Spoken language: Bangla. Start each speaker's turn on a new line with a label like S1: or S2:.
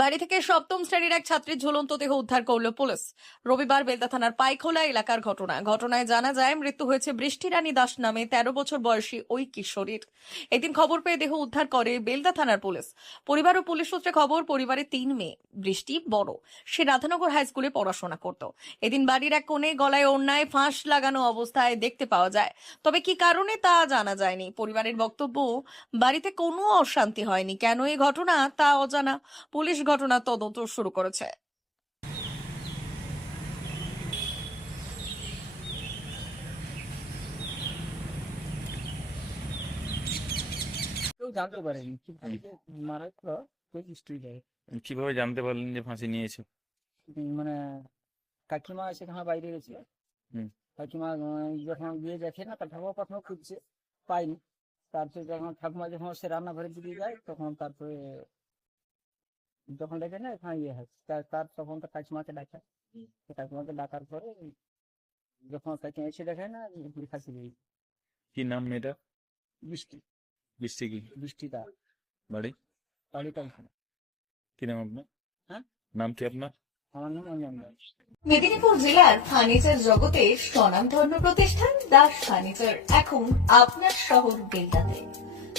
S1: বাড়ি থেকে সপ্তম শ্রেণির এক ছাত্রীর ঝুলন্ত দেহ উদ্ধার করল পুলিশ। রবিবার বেলদা থানার পাইখোলা এলাকার ঘটনা। ঘটনায় জানা যায়, মৃত্যু হয়েছে বৃষ্টি রানী দাস নামে তেরো বছর বয়সী ওই কিশোরীর। এদিন খবর পেয়ে দেহ উদ্ধার করে বেলদা থানার পুলিশ। পরিবার ও পুলিশ সূত্রে খবর পরিবারে তিন মেয়ে। বৃষ্টি বড়। সে রাধানগর হাই স্কুলে পড়াশোনা করত। এদিন বাড়ির এক কোণে গলায় অন্যায়, ফাঁস লাগানো অবস্থায় দেখতে পাওয়া যায়। তবে কি কারণে তা জানা যায়নি? পরিবারের বক্তব্য, বাড়িতে কোনো অশান্তি হয়নি। কেন এই ঘটনা তা অজানা। পুলিশ ঘটনা তদন্ত শুরু করেছে।
S2: কেউ জানতে পারেনি মারা
S3: কীভাবে জানতে পারলেন যে ফাঁসি নিয়েছে?
S2: মানে কাকিমা সেখানে বাইরে গেছিল
S3: হুম।
S2: কাকিমা যখন গিয়ে দেখে না তার ঠাকুমা প্রথমে খুঁজছে পাইনি তারপরে যখন ঠাকুমা যখন সে রান্নাঘরের দিকে যায় তখন তারপরে যখন দেখে না এখানে ইয়ে হয় তার তার তখন তার কাকিমাকে ডাকে। কাকিমাকে ডাকার পরে যখন কাকিমা এসে দেখে না দিয়ে
S3: কি নাম মেয়েটা?
S2: বৃষ্টি।
S3: বৃষ্টি কি?
S2: বৃষ্টিটা
S3: বাড়ি?
S2: বাড়িটা ওখানে।
S3: কি নাম আপনার?
S2: হ্যাঁ?
S3: নাম কি আপনার?
S1: মেদিনীপুর জেলার ফার্নিচার জগতে স্বনামধন্য প্রতিষ্ঠান দাস ফার্নিচার। এখন আপনার শহর বেলদাতে